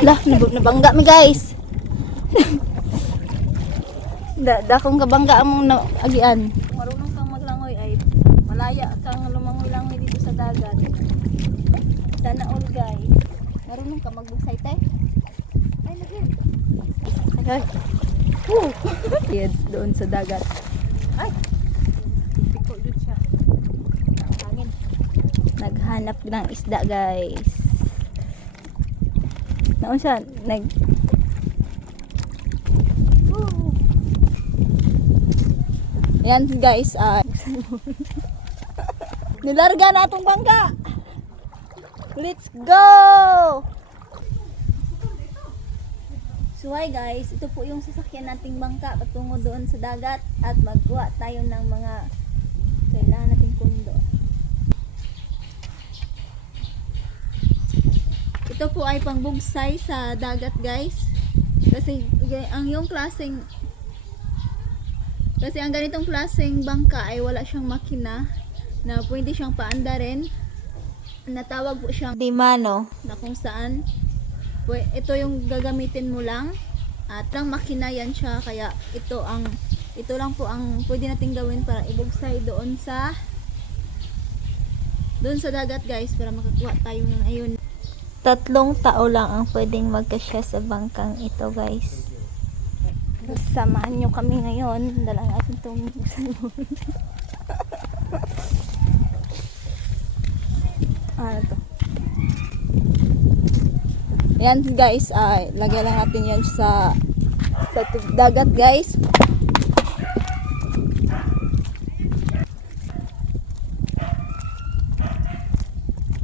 Lah, nabangga mi guys. Dakong kabangga among agian. Marunong kang maglangoy ay malaya kang lumangoy-langoy dito sa dagat. Sana all guys. Marunong ka magbugsay te? Ay, lagi. Ay. Yes, doon sa dagat. Ay. Pikol doon siya. Hangin. Naghanap ng isda guys. Naon siya? Yan guys, nilarga na atong bangka. Let's go! So hi guys, ito po yung sasakyan nating bangka patungo doon sa dagat at magkuha tayo ng mga kailangan nating pundo. Ito po ay pangbugsay sa dagat guys. Kasi ang ganitong klaseng bangka ay wala siyang makina na pwede siyang paandarin. Natawag po siyang dimano na kung saan ito yung gagamitin mo lang at lang makina yan siya, kaya ito lang po ang pwede nating gawin para ibugsay doon sa dagat guys, para makakuha tayo ng ayun. 3 tao lang ang pwedeng magkasya sa bangkang ito guys. Samahan nyo kami ngayon. Dala natin itong salmon. Ano to? Yan guys, lagyan lang natin yan sa dagat guys.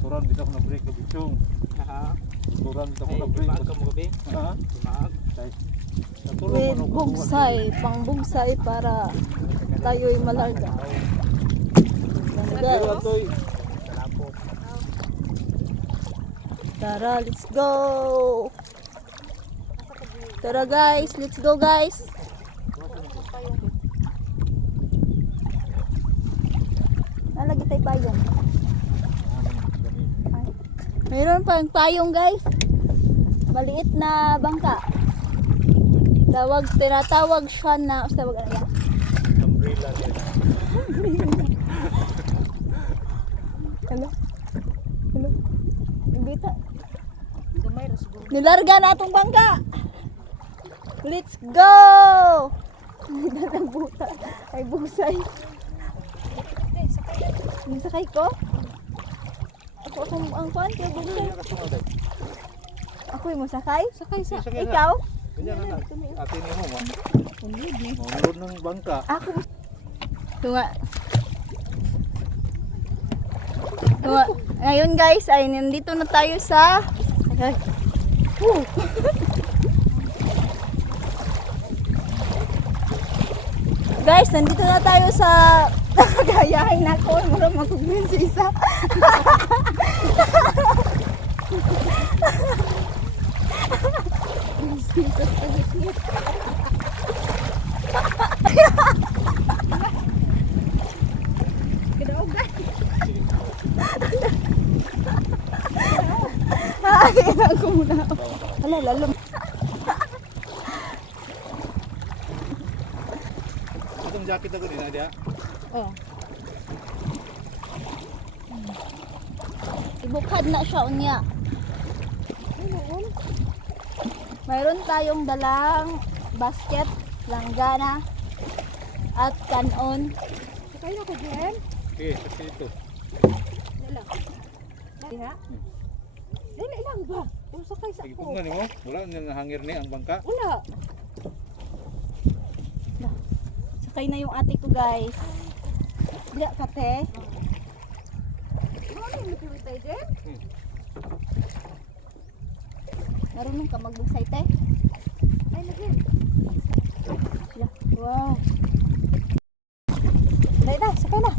Turan kita ko na break na bitong. Turan kita ko na break. With bugsay, pang bugsay para tayo'y malarga. Yan guys. Tara, let's go! Tara guys, let's go guys! Nalagi tayo payong. Mayroon pang payong guys. Maliit na bangka. Tinatawag siya na, tawag ano yan? Umbrella din. Hello? Hello? Bita. Nilarga na atong bangka. Let's go! Ay, dalang buta. Ay, busay. Sakay ko? Ako ang kuhan, kaya busay. Ako yung masakay? Sakay sa. Ikaw? Ganyan na. Atin mo ma. Maulod ng bangka. Ako. Tunga. Ngayon guys, ay nandito na tayo sa guys, nandito na tayo sa gayahin ako. Mura magkugmin sa isa. Ay, ako muna. Hala, lalong. Itong jacket ako din, Adia. Oh. Ibukad na siya unya. Mayroon tayong dalang basket, langgana, at kanon. Sakay na ko dyan? Okay, kasi ito. Dala. Diha? Dali lang ba? Kung sakay sa Tigpong nga mo, wala nang hangir ni ang bangka. Wala. Sakay na yung ate ko guys. Diha kate. Ano yung nakiwitay dyan? Marunong ka magbugsay te? Ay, lagi. Wow. Dahil na, sakay na.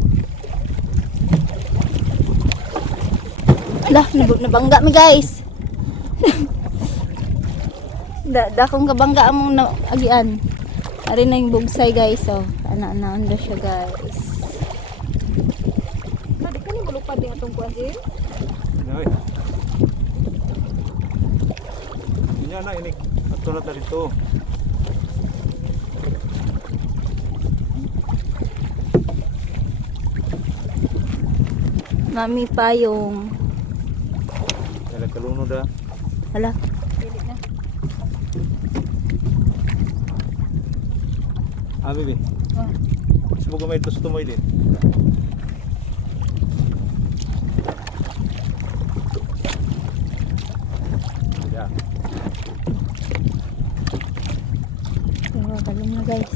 Lah, nabangga mi guys. Dakong kabangga among agian. Ari na yung bugsay guys, oh. Ana-ana siya guys. Pwede ka ni malupad din atong kuwan din? Oy. na ini. Ato na ta dito. Mami payong. Kaya kalunod ah. Hala. Dili na. Ah, bibi. Oh. Subukan may ito sa tumoy din. Yeah. Pero kalong na guys.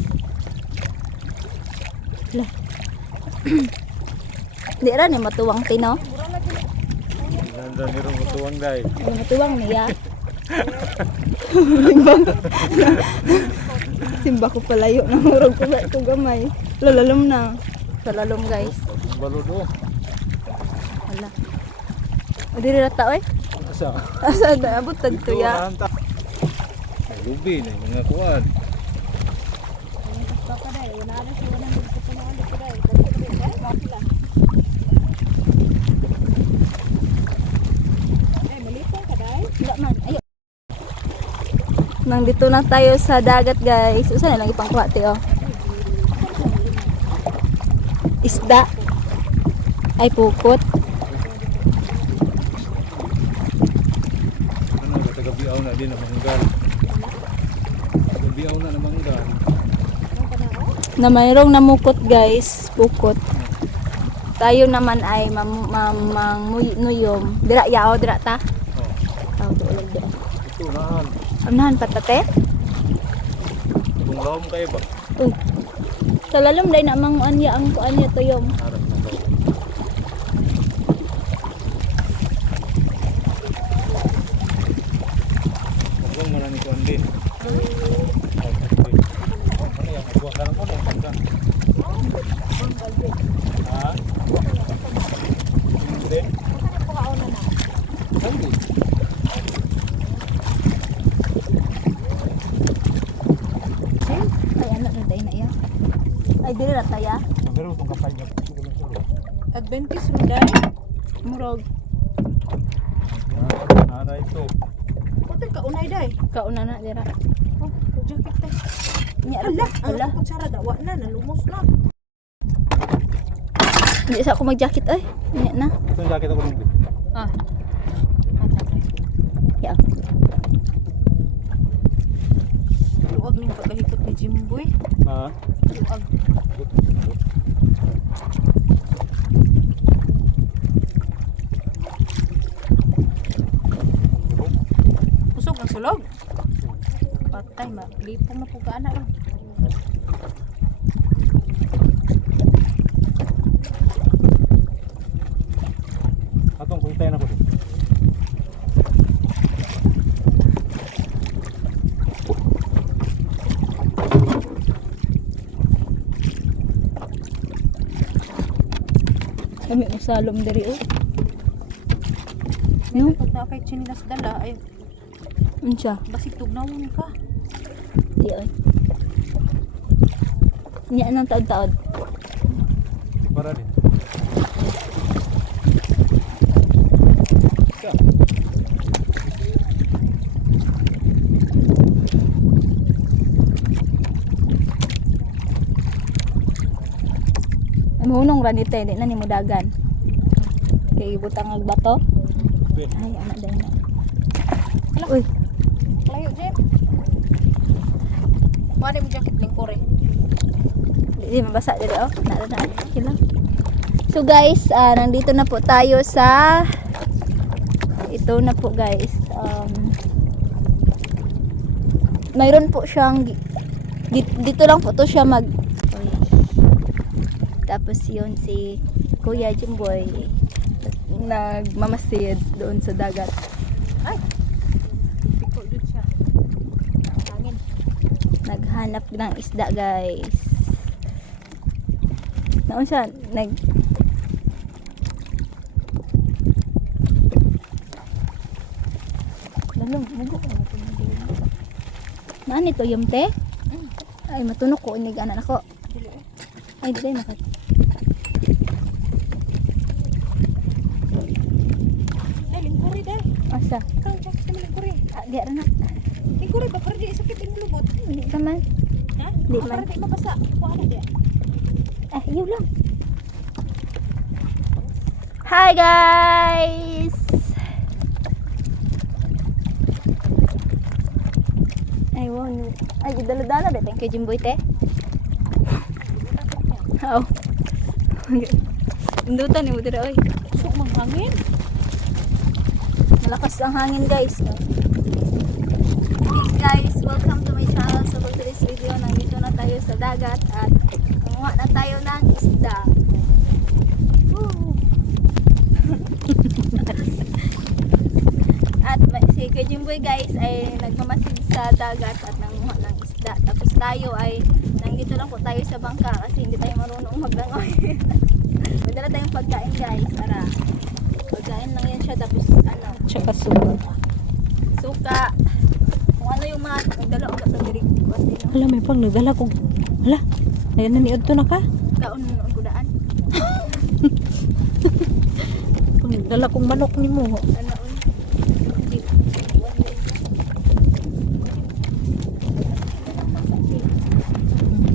Hala. Di ra ni matuwang tino. Nanda ni ron mutuwang dai. Ay matuwang niya. Simba ko palayo na murag ko sa ito gamay. Lalalom na. Sa lalom guys. Balod oh. Hala. O diri ra ta oy. Asa? Asa na abot tag Dito, tuya. nahanta. Ay, lubi na mga kuwan. Wala man. Ayo. Nandito na tayo sa dagat guys. Usa na lang ipangkuha tayo. Isda. Ay pukot. Ano, tagabiaw na din ang manggan. Tagabiaw na ng manggan. Na mayroong namukot guys. Pukot. Tayo naman ay mamanguyom. Dira yao, dira ta. Oh, Tawag ko ulag dira. ito nahan. Amnahan patate. Kung lawom kayo ba? Uy. Sa lalom dahil na mang anya ang kuanya tuyom. Harap na daw. Huwag mo na ni kuwan din. Ano yan? Magbuha ka ng kuwan ang manggan. Ha? Hindi? Hindi. Ay ano na tayo na iya. Ay dili ra taya. Pero itong kapay na ito lang siya. Adventist mo dai. Murag. Nana ito. Hotel ka unay day. Kauna na dira. Oh, jacket tay. Nya Ala, ala. ang kutsara dawa na nalumos na. Hindi sa ako mag-jacket ay. Nya na. Itong jacket ako rin. Ah. Ya. Luwag ning pagkahikot ni Jimboy. Ha? Luwag. Pusog ang sulog. Patay ma. Lipong na po ka anak. Atong kuntayin ako din. Kami usalom diri oh. No? Pag na kay chinilas dala ay Unsa? basig tugnawon ka. Di ay. Nya nang taod-taod. Para din. Ka. Amunong ra nite, di na ni mudagan. Kay butang ag bato. Ben. Ay ana dai na. Uy, Layo Jim. Wala mo jacket ning kore. di mabasa diri oh. Nara na okay lang. So guys, nandito na po tayo sa ito na po guys. Mayroon po siyang dito lang po to siya mag tapos yun si Kuya Jimboy nagmamasid doon sa dagat. Ay. Piko jud siya. Hangin. Naghanap ng isda guys. Naon siya Lalong, mugo ko na Maan ito yung te? Ay, matunok ko. Inig anak ako. Dili eh. Ay, di nakat. Ay lingkuri day. Asa? Ikaw jacket ni lingkuri. Ah, di na. Tingkuri ba para di sakit yung lubot? Hindi ka man. Ha? Di Ah, para man. di mabasa. Kuha na diya. Ah, yun lang. Hi guys! Ay, wow. Ay, dala-dala deh. Thank you, Jimboy, te. Oo. Indutan ni mo dira, oy. Sok manghangin. Malakas ang hangin, guys. Hey guys, welcome to my channel. So for today's video, nandito na tayo sa dagat at kumuha na tayo ng isda. Woo! At si Kuya Jimboy guys ay nagmamasid sa dagat at nanguha ng isda. Tapos tayo ay nandito lang po tayo sa bangka kasi hindi tayo marunong maglangoy. May dala tayong pagkain guys. Para pagkain lang yan siya. Tapos ano, Tsaka suka. suka. Kung ano yung mga nagdala ko sa dirig. Hala, may pang nagdala ko. Hala, ayan na niod to na ka. Kaon ang kudaan. Pang nagdala kong manok ni mo. Ano un? Hindi.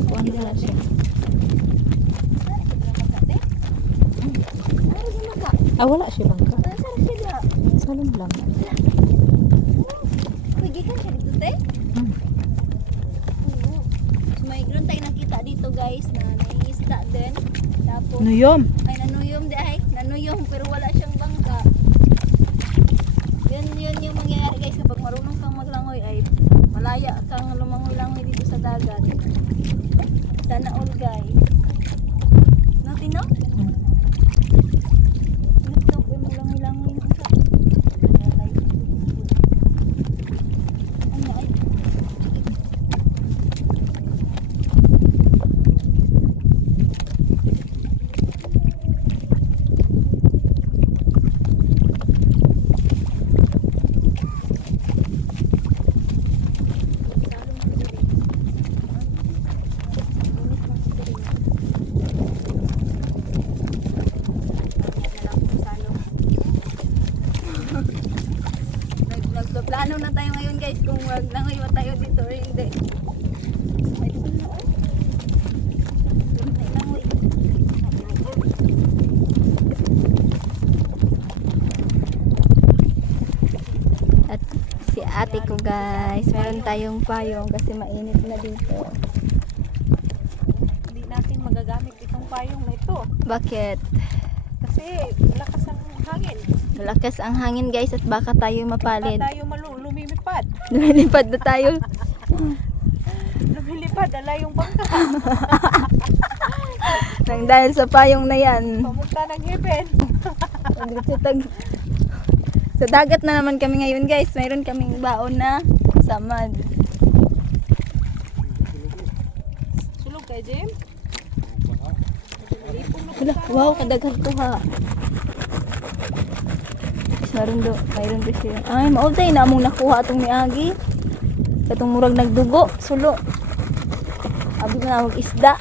Kuha na siya. Ah, wala siya bangka. Salon lang. Pagikan siya dito, te? Hmm. Oo. So, may ganoon tayo nakita dito guys na nangingisda din. Tapos, Nuyom. ay nanuyom di ay. Nanuyom pero wala siyang bangka. Yun yung mangyayari guys kapag marunong kang maglangoy ay malaya kang lumangoy-langoy dito sa dagat. Sana all guys. Nothing no? Ito po yung maglangoy-langoy ng isa. Ano ay? Nagplano na tayo ngayon guys kung maglangoy ba tayo dito or hindi. Ay, dito na, oh. Langoy. At si ate ko guys, meron tayong payong kasi mainit na dito. Hindi natin magagamit itong payong na ito. Bakit? Kasi lakas ang hangin. Malakas ang hangin guys at baka tayo mapalid. Tayo lumilipad. Lumilipad na tayo. Lumilipad, ala yung bangka. Nang dahil sa payong na yan. Pamunta ng heaven. Sa dagat na naman kami ngayon guys. Mayroon kaming baon na samad. Sulog kay Jim. Wala, wow, kadaghan ko ha. Mayroon do siya. Ay, maultay na among nakuha atong miagi. Katong murag nagdugo, sulo. Abi na mag isda.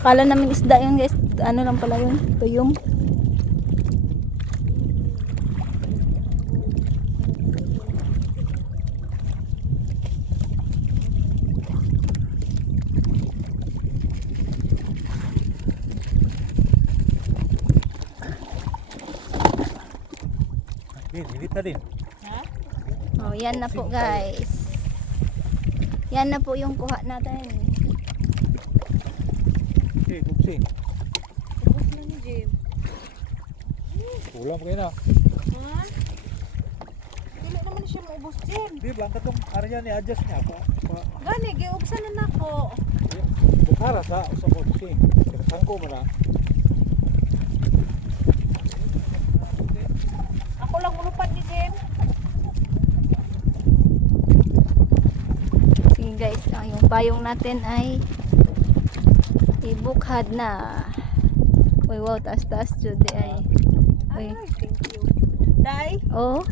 Akala namin isda yun guys. Ano lang pala yun? Tuyong. Hilit na din. Ha? Oh, yan na po guys. Yan na po yung kuha natin. Okay, bubsing. Ubus na ni Jim. Kulang kayo na. Ha? Dili naman siya maubos Jim. Di, bangka tong area ni adjust niya. Gani, giubsan na nako. Bukara sa bubsing. Kinasan ko mo na. Ako lang ulupad ni Jim. Sige guys, yung payong natin ay ibukhad na. Uy, wow, taas-taas Judy ay. Uy. Ay, thank you. Day, Oh,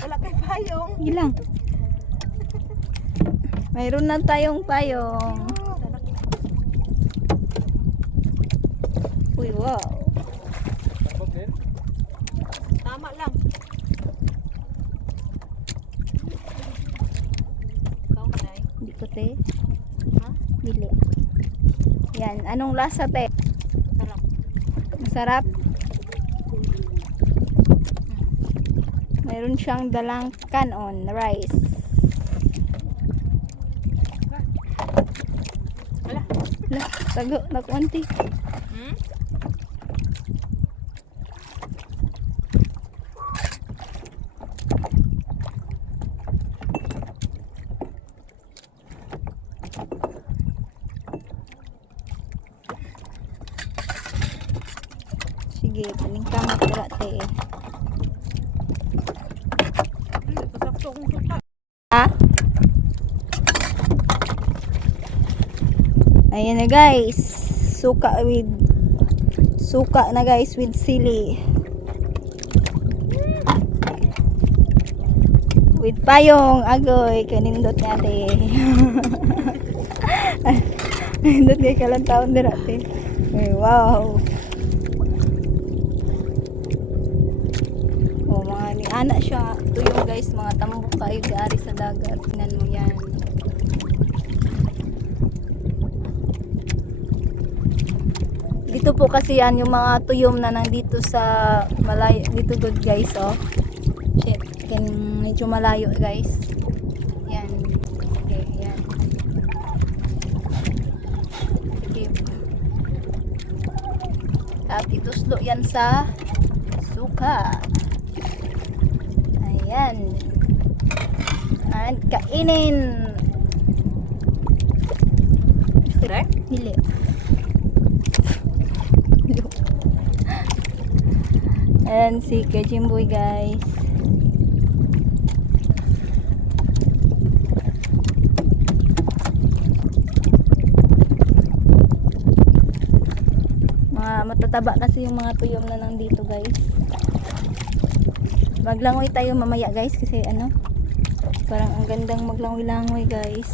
wala kay payong. ilang. Mayroon na tayong payong. Uy, wow. Tambok din. Tama lang. Ayan. Anong lasa, te? Sarap. Masarap? Mayroon siyang dalang kanon rice. Wala. Lah, tago na konti. Hmm? Sige, paningkamot dira te. Hindi pa sakto akong suka. Ha? Ayan na guys. Suka na guys with sili. With payong agoy kanindot natin. Nindot kay kalang taon dira te. Ay, wow. Oh, mga ni ana siya tuyong guys, mga tambok kayo diari sa dagat. Tingnan mo yan. Dito po kasi yan yung mga tuyom na nandito sa malayo dito good guys, oh. Shit, medyo malayo guys. Yan. Okay, yan. Okay. At ituslo yan sa suka. Ayan. At kainin. Dire? Dili. Ayan si Kajimboy guys. Mga matataba kasi yung mga tuyom na nandito guys. Maglangoy tayo mamaya guys kasi ano, parang ang gandang maglangoy-langoy guys.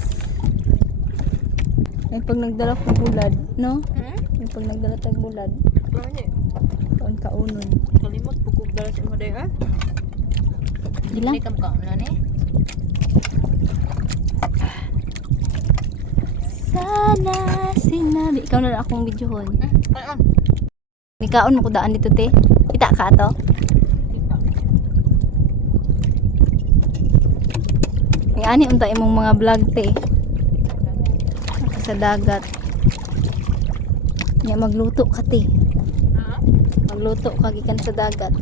Ay pag nagdala ko bulad, no? Hmm? Yung pag nagdala tag bulad, Ano niya? kaon kaunon. Kalimot pugog dala sa imo day, ha? Ilang? Hindi kam ka na ni. Sana sinabi. Ikaw na lang akong videohon. Kaon. Mikaon mo ko daan dito te. Kita ka to? Ay ani unta imong mga vlog te. Sa dagat. Nya magluto ka te. Ha? Magluto ka gikan sa dagat.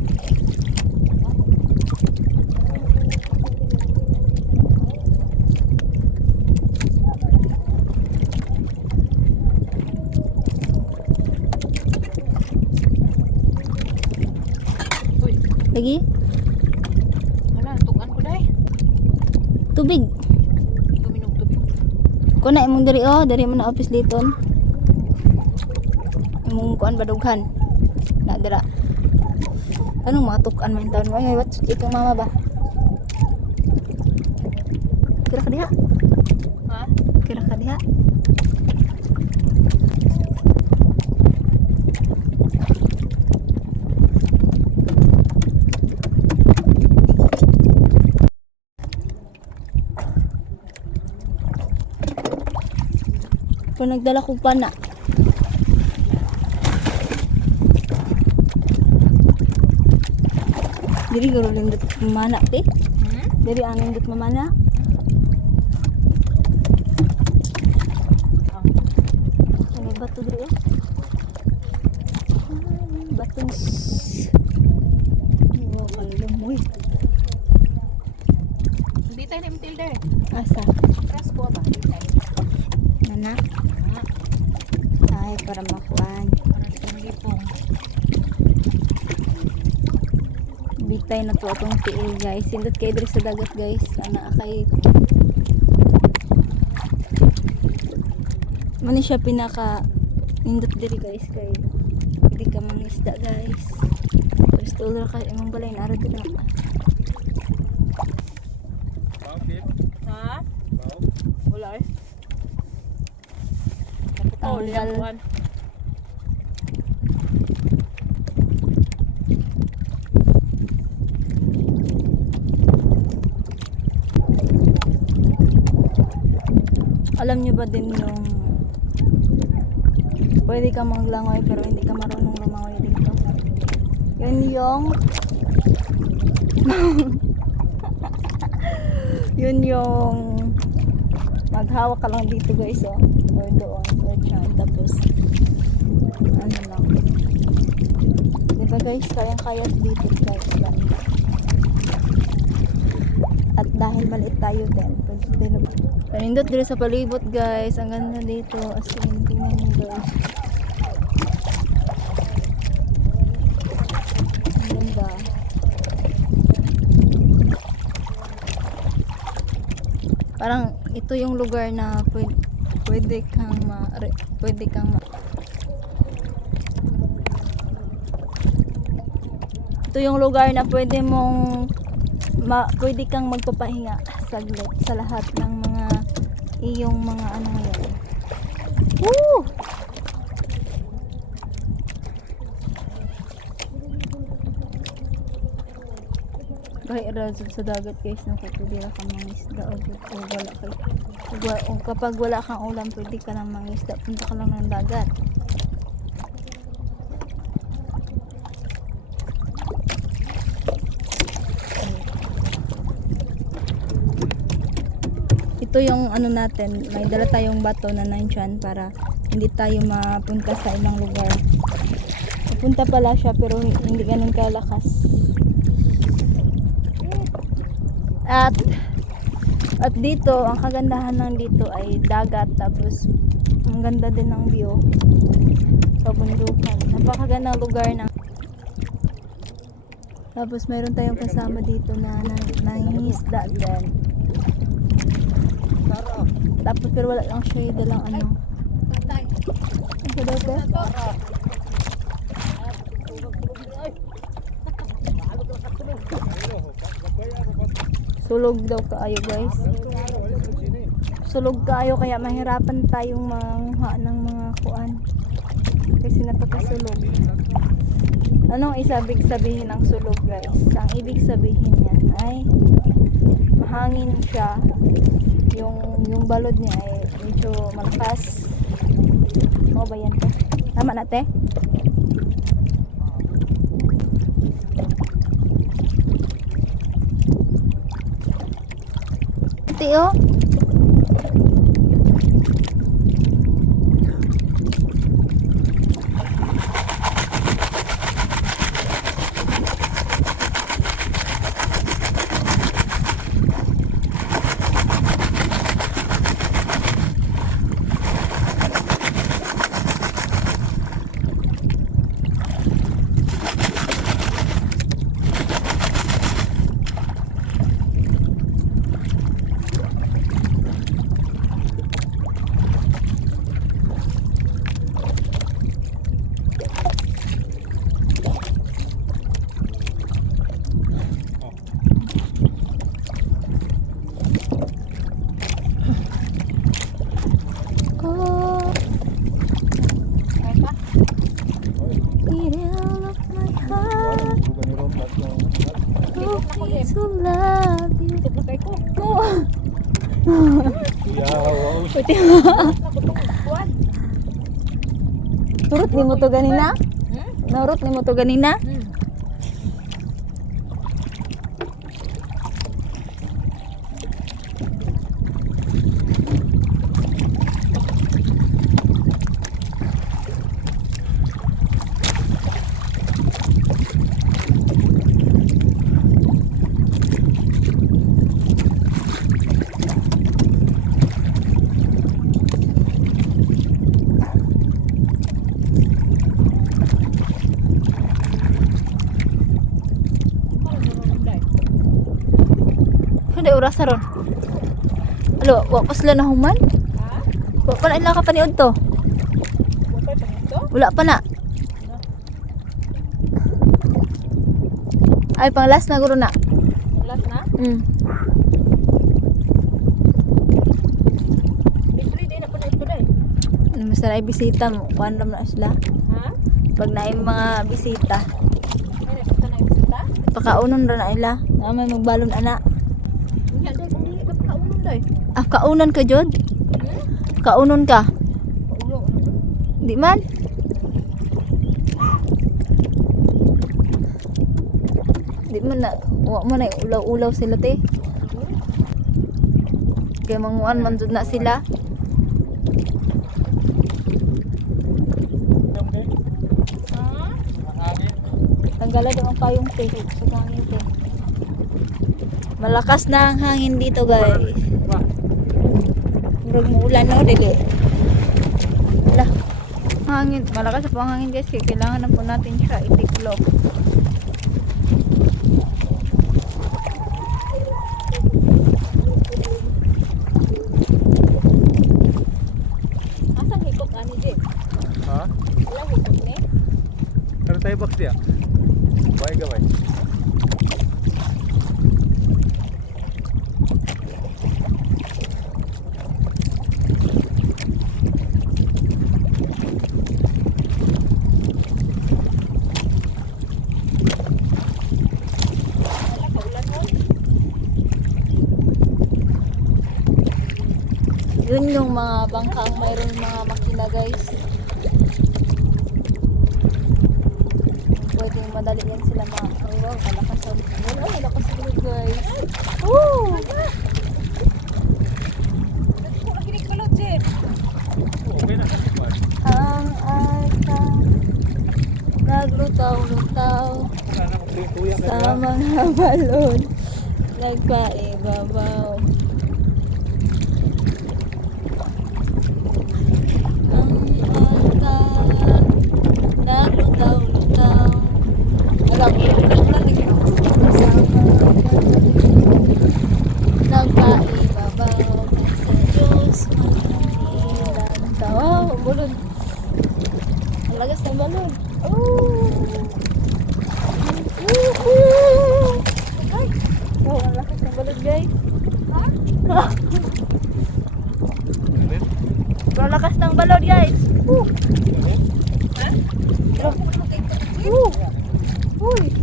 Uy, Lagi? wala tukan ko day. Tubig. Ikaw minog tubig. Kuna imong diri oh, diri man na office liton. Imong kuan badughan. Na dira. Anong mga tukan man taon mo? Ay, what? Ikang mama ba? Kira ka diha? Ha? Kira ka diha? Kung nagdala ko pa na. Diri garo lindot mamana te. Hmm? Diri ang lindot mamana. Ah. Ano bato diri oh? Bato. Oh, kalumoy. Hindi tayo nimtil day. Asa? Tras ko ba? Hindi tayo. Nana? Ha? Ay, para makuan. Para sa lipong. Big time na to atong tiil guys. Sindot kayo diri sa dagat guys. Ana kay Mani siya pinaka nindot diri guys kay hindi ka mangisda guys. First order kay imong balay na ara dira. Bao, Kim? Ha? Bao? Wala eh. Naputaw Ang liyan gal- buwan. Alam niyo ba din yung pwede kang maglangoy pero hindi ka marunong lumangoy dito. Yun yung yun yung maghawak ka lang dito guys oh. Or doon. Or dyan. Tapos ano lang. Diba guys, kayang-kaya dito guys. At dahil maliit tayo din, panindot dito sa palibot guys. Ang ganda dito. As in, tingnan nyo guys. Ang ganda. Parang ito yung lugar na pwede kang ito yung lugar na pwede kang magpapahinga saglit sa lahat ng mga iyong mga ano ngayon. Woo! Kahit razod sa dagat guys, no, kung pwede ka mangisda o wala o kapag wala kang ulam, pwede ka lang mangisda, punta ka lang ng dagat. Ito yung ano natin, may dala tayong bato na 9 chan para hindi tayo mapunta sa ibang lugar. Pupunta pala siya pero hindi ganun kalakas. At dito, ang kagandahan ng dito ay dagat, tapos ang ganda din ng view sa bundukan. Napakagandang lugar na. Tapos mayroon tayong kasama dito na nangingisda din. Tapos pero wala lang siya dalang ano. Ano daw ba? Sulog daw kaayo guys. Sulog kaayo kaya mahirapan tayong manguha ng mga kuan. Kasi napakasulog. Anong ibig sabihin ng sulog guys? Ang ibig sabihin niyan ay mahangin siya. Yung balod niya ay medyo malakas. O ba yan? Tama na te? Oh. To love you. Turut ni mo to ganina? Narut ni mo to ganina? Hindi oras ron. Alo, wa pa sila nahuman? Ha? Wa pa na ila ka paniod to. Wala pa na. Ay pang last na guro na. Last na? Everyday na pa na ito dai. Masarap bisita mo. Kuan ram na sila. Ha? Pag naay mga bisita. Ay, nasa na bisita? Pakaunon ra na ila. Namay magbalon ana. Unya dai kung dili ka kaunon dai. Ah, kaunon ka jud? Kaunon ka? Paulo. Di man? Di mo na, wa mo na ulaw-ulaw sila te. Kaya manguan man dun na sila. Tanggalan daw ang payong te. Sa hangin te. Malakas na ang hangin dito guys. Murag muulan no, dili. Wala. Hangin. Malakas na po ang hangin guys. Kaya kailangan na po natin siya itiklop. Asang hikok ani Jim? Ha? Wala hikok ni? Ano tayo box dia? Baik gawai. Wala kaulan mo. Yun yung mga bangkang mayroong mga makina guys. Pwedeng madali yan sila oh wow, malakas sa wala, malakas sa bulod guys. Woo! Okay na kasi ba? Ang ata naglutaw-lutaw Wala na kung tuya ka sa diba? mga balon nagpaibabaw. Ang ata naglutaw-lutaw alam mo yung nagpaibabaw sa Diyos ang tawa. Oh, balon. Ang lagas ng balon. Ay! Oh, ang lakas ng balon guys. Ha? Ang lakas ng balon guys. Ha? Uy!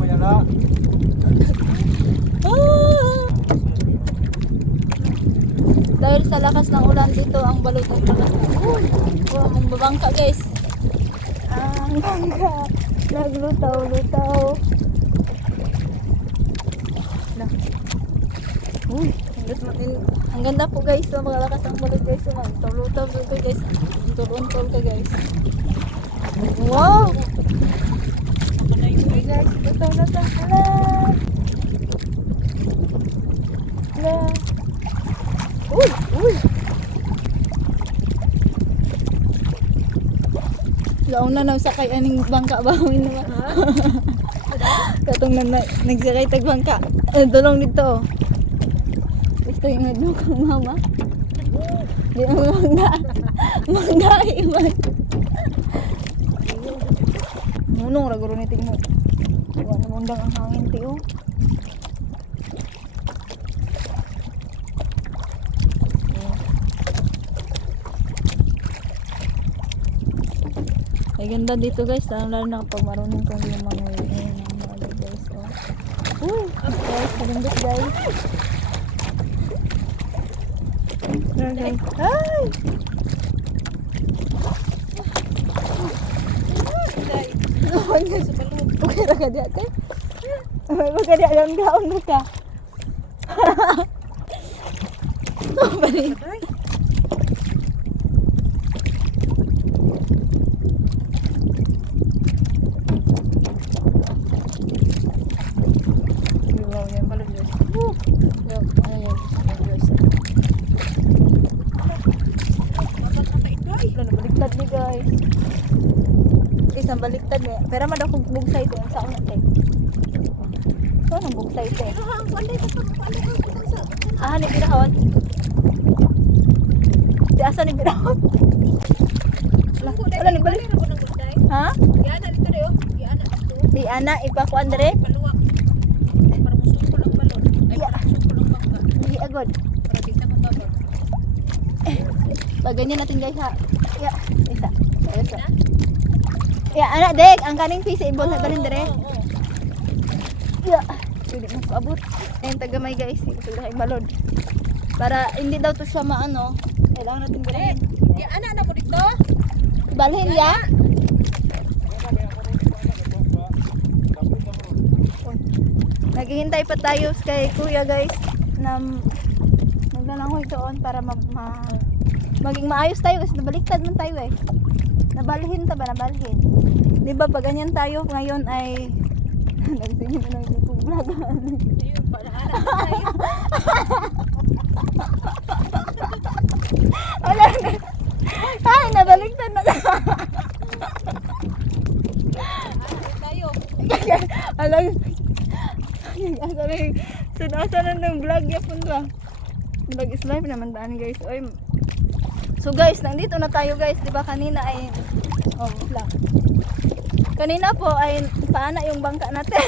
Kaya na. Dahil sa lakas ng ulan dito, ang balot ang lakas. Oh, ang babangka guys. Ang bangka. Naglutaw-lutaw. Na. Uy, ang ganda po guys. So, mga lakas ang balot guys. So, lutaw-lutaw ka guys. Untol-untol ka guys. Wow! Guys, lutaw-lutaw. Hala! Hala! Uy! Uy! Laon na nang sakay aning bangka bawin naman. Katong nagsakay tag bangka. Dulong dito. Gusto yung ano kang mama. Di na mangga. Mangga iman. Munong raguro ni tingmo. Wala na mundang ang hangin tiyo. Ay ganda dito guys, lalo na kapag marunong kang lumangoy. Ayun ang mga guys. Oh. Guys, magandang guys. Okay. Ay! Ay! Guys, okay ra ka dati? Ay, wag ka di alam daon mo ka. Balik. Baliktad ni guys. Isang baliktad niya. Pero man daw kung bugsay ito. Ang saan natin. So, anong bugsay ito? Ah, ni Birahawan. Di asa ni Birahawan? Wala ni balik. Ha? Di ana, ipakuan dere. Di agad. Paganyan natin guys ha. Ya, isa. Isa. Ya, anak dek, ang kaning piece ibon sa dalin dire. Ya, pwede mo paabot. Ayun tagamay guys, ito kay balod. Para hindi daw to siya maano, kailangan natin gawin. Ya, anak na mo dito. Ibalhin ya. Naghihintay pa tayo kay kuya guys na maglalangoy doon para maging maayos tayo kasi nabaliktad man tayo eh. Nabalhin ta ba? Nabalhin. Di ba pag ganyan tayo ngayon ay nagtingin na ng YouTube vlog. Ayun, paalaala tayo. Wala na. Ay, nabaliktad na. Tayo. Alam. Asa na ng vlog yapon ba? Vlog is live naman daan guys. Oy. So guys, nandito na tayo guys, 'di ba? Kanina ay lang. Kanina po ay paana yung bangka natin.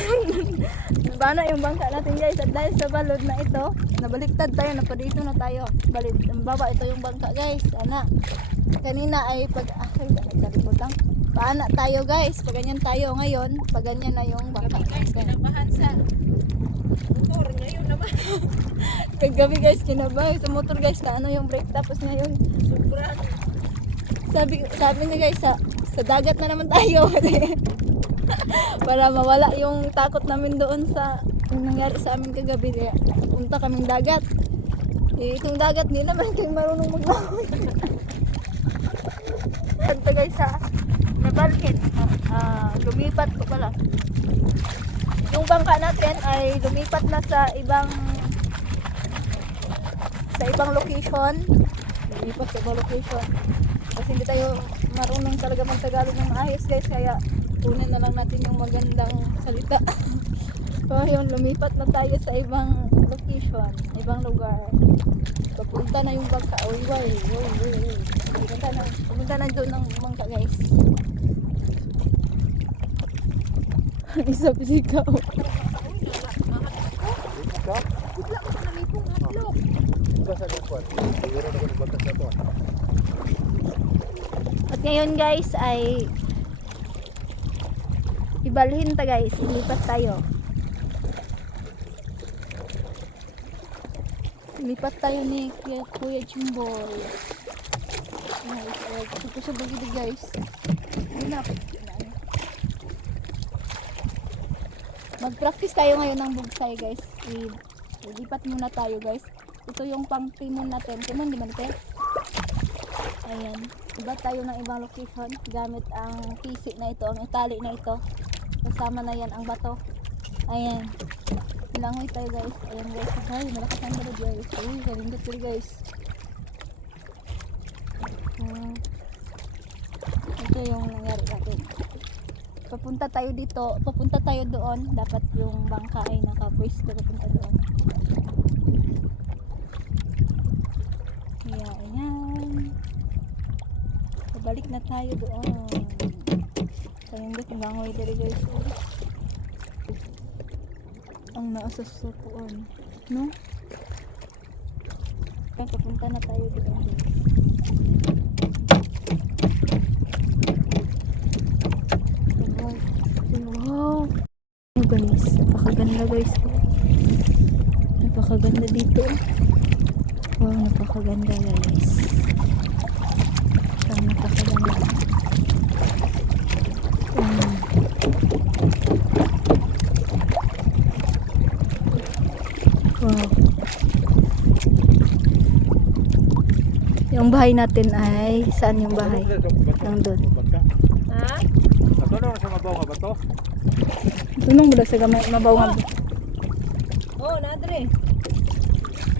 Paana yung bangka natin guys at dahil sa balod na ito, nabaliktad tayo, napadito na tayo. Balit, ang baba ito yung bangka guys. Ana. Kanina ay lang. Paana tayo guys, pag ganyan tayo ngayon, pag ganyan na yung bangka. Guys, kinabahan sa motor ngayon naman. Kagabi guys, kinabahan sa motor guys na ano yung brake tapos ngayon Sobrang. sabi niya guys sa dagat na naman tayo para mawala yung takot namin doon sa yung nangyari sa amin kagabi kaya punta kaming dagat itong dagat hindi naman kayo marunong maglangoy. Punta guys sa Nabalkin lumipat ko pala yung bangka natin ay lumipat na sa ibang location. Lumipat sa ibang location kasi hindi tayo marunong talaga mag-Tagalog ng maayos guys kaya kunin na lang natin yung magandang salita. So yun, lumipat na tayo sa ibang location, ibang lugar. Papunta na yung bangka. Uy. Pumunta na doon ng bangka guys. Isa pisikaw. Bigla ko na lipong haplok. Basta sa kuwan. Siguro na ko nagbatas na to. At ngayon guys ay ibalhin ta guys, ilipat tayo. Ilipat tayo ni Kuya Chimboy. Ito sa bagay guys. Hinap. Mag-practice tayo ngayon ng bugsay guys. Ilipat muna tayo guys. Ito yung pang timon natin. Timon di man ito? Ayan. Iba tayo ng ibang location gamit ang pisi na ito, ang tali na ito. Kasama na yan ang bato. Ayan. Langoy tayo guys. Ayan guys. Ay, malakas ang balod guys. Uy, kalindot ko guys. Ito yung nangyari natin. Papunta tayo dito. Papunta tayo doon. Dapat yung bangka ay nakapwesto. Papunta doon. Kaya ayan. Balik na tayo doon. Sayang guys, ang langoy dali guys. Ang naasasukuan. No? Kaya papunta na tayo doon guys. Wow! Guys, napakaganda guys. Napakaganda dito. Wow, napakaganda guys. Napakaganda. Wow. Yung bahay natin ay saan yung bahay? Nandun. Ha? Natulong na sa mabaw nga ba to? Tunong ba sa gamay mabaw nga? Oh, nadre.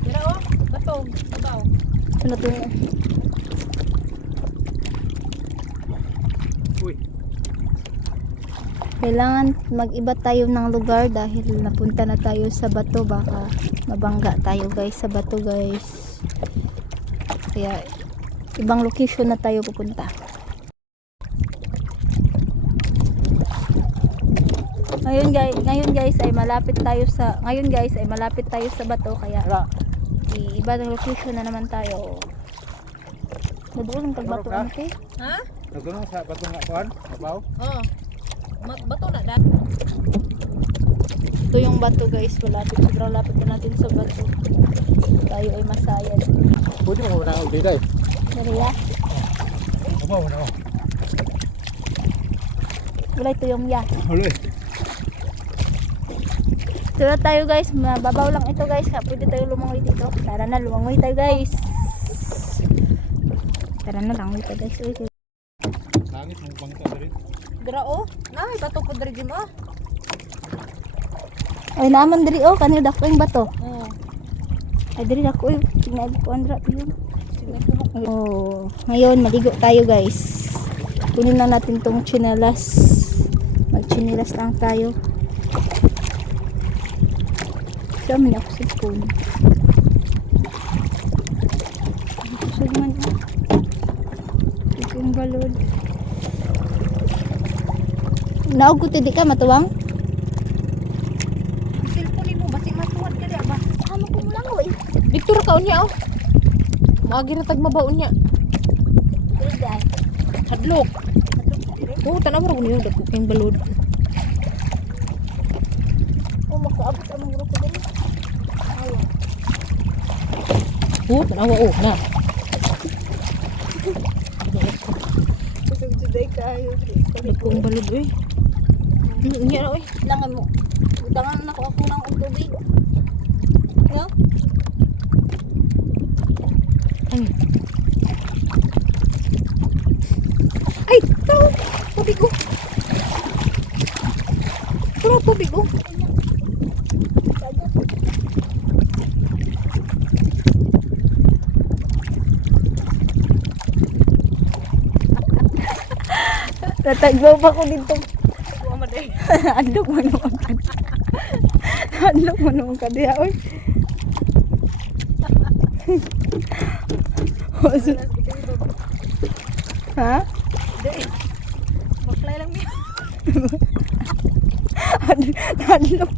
Tira oh, batong, babaw. Ano to? Uy. Kailangan mag-iba tayo ng lugar dahil napunta na tayo sa bato, baka mabangga tayo guys sa bato guys. Kaya ibang location na tayo pupunta. Ngayon guys ay malapit tayo sa bato kaya iba ng location na naman tayo. Naduol ng tagbato ano te? Ha? Natulong sa bato nga kuwan? Mabaw? Oh. Bato na da. Ito yung bato guys, sobrang lapit na natin sa bato. Tayo ay masayad. Pwede mo na ako dito eh. Maria, Mabaw na ako. wala ito yung ya. Halo eh. Dito na tayo guys, mababaw lang ito guys. Pwede tayo lumangoy dito. Tara na, lumangoy tayo guys. Tara na, langoy tayo guys. Uy, Langit mong bangka rin. Dira oh. Nay, bato ko diri gimo. Ay naman diri oh, kanyo dako yung bato. Oh. Ay diri dako yung tingnan ko andra yun. Sige puno. Oh, ngayon maligo tayo guys. Kunin lang natin tong chinelas. Mag-chinelas lang tayo. Saan ako sa phone? Kusog man ah. Ito yung balod. Naog ko di ka matuwang? Cellphone mo basi matuwad ka diya ba? Ano ko mo lang eh. Dito ra kaon niya oh. Maagi ra tag mabaon niya. Dili dai. Hadlok. Oh, tanaw ra niyo dagko kay balod. Oh, makaabot ang grupo din. Awa. Oh, tanawa oh na. Kusog juday kayo. Dagko ang balod oy. Niya na oy. Langan mo. Utangan na ako ng tubig. No? Ay, tao. Tubig ko. Tara, tubig ko. Tatagbaw pa ko dito. Wa maday. Adlok mo naman ka. Adlok mo naman ka diya, oy. Ha? Baklay lang niya. Adlok.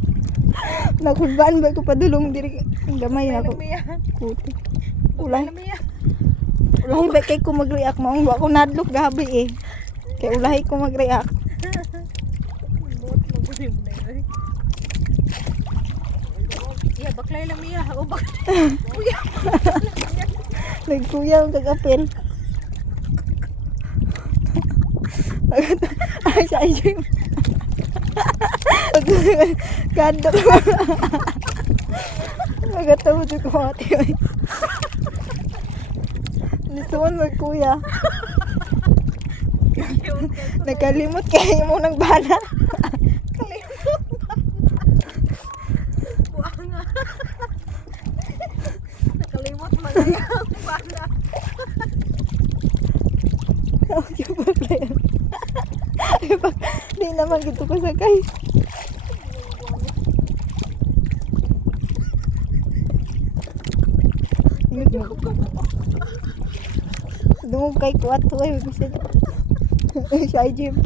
Nakudbaan ba ko padulong diri gamay na ako. Puti. Ulay. Ulahi ba kay ko mag-react mo? Wa ko nadlok gabi eh. Kay ulahi ko mag-react. Iya, baklay lang niya. O bak. Nagkuya ang kagapil. Ay, sa iyo. Kadok. Magatawa dito ko ate. Nisuon magkuya. Nakalimot kayo mo ng bala. Nakalimot man niya ang bala. Di naman gitu ko sakay. Dungog kay kuat to ay bisa. Siya gym.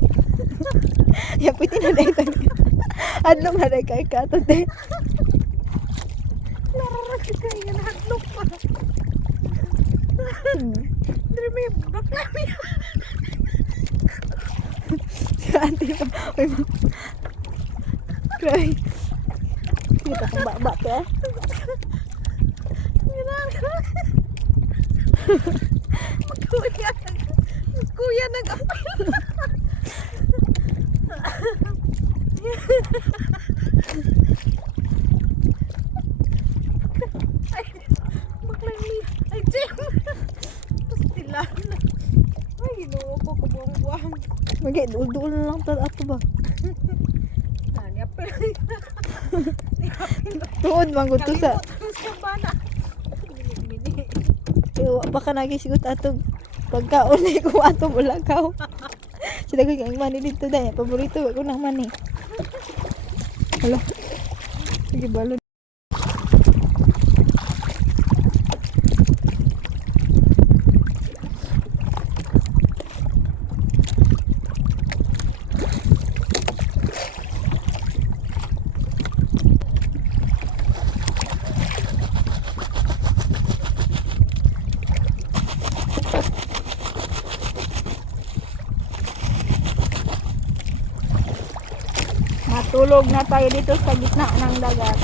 Ya pwede na dai tag. Adlong na dai kay kato te. Nararag ka nga nahaglok pa. Diri may baklay niya. Si ate pa. Oy. Cry. Kita kang baba te. Kuya nag-apil. Ay, baklay niya. Ay, Jim. Pastilan. Ay, ginuo ko kabuang-buang. Magay dul-dul lang ta ato ba. Nani apil. Tuod man gud to sa. Sa bana. Mini. Yo baka nagisigot ato pagkaon ni ko ato bulakaw. Sila ko kang mani dito dai paborito ko nang mani. Hello. Sige balon. Matulog na tayo dito sa gitna ng dagat.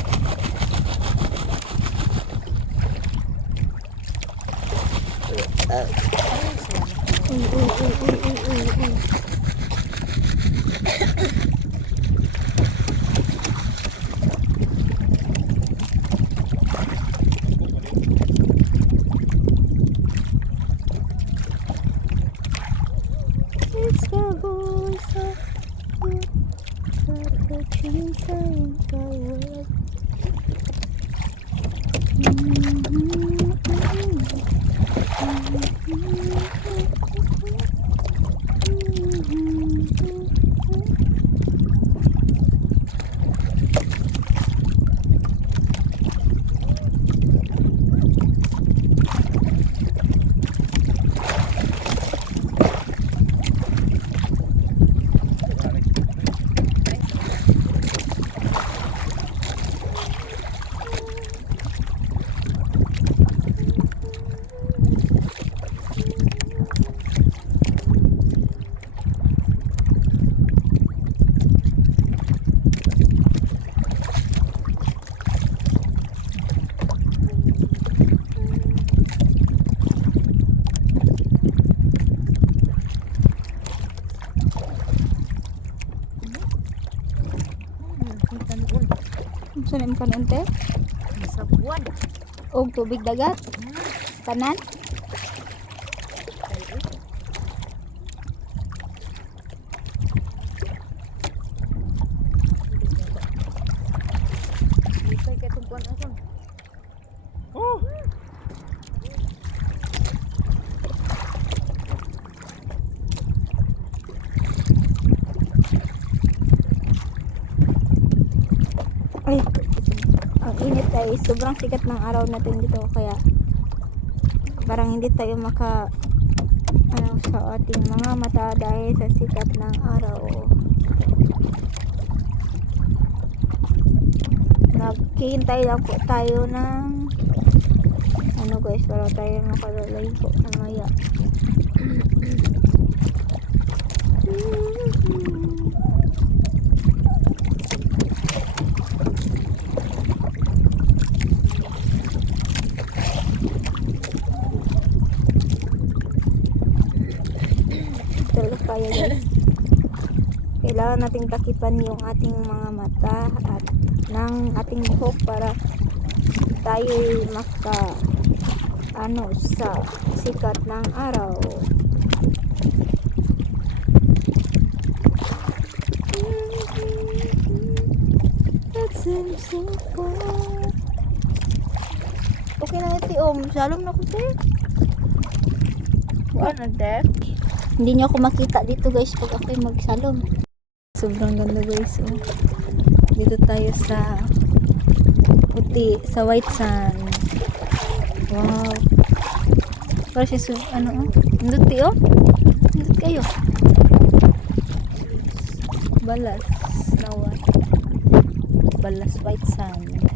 Unsa na imong kanunte? Sa buwan. Og tubig dagat. Tanan. Dito kay tungkuan ako. Oh! Ay, ang init ay sobrang sikat ng araw natin dito kaya parang hindi tayo maka ano sa ating mga mata dahil sa sikat ng araw. Naghihintay lang po tayo ng ano guys para tayo makalalay po mamaya. Talaga kaya guys. Kailangan nating takipan yung ating mga mata at ng ating buhok para tayo maka ano sa sikat ng araw. That seems so far. Okay na ito salom na ko sir. Ano de? Hindi niyo ako makita dito guys pag ako'y magsalom. Sobrang ganda guys. Oh. Dito tayo sa puti, sa white sand. Wow. Para siya ano oh. Induti oh. Indut kayo. Balas. Nawa. Balas white sand.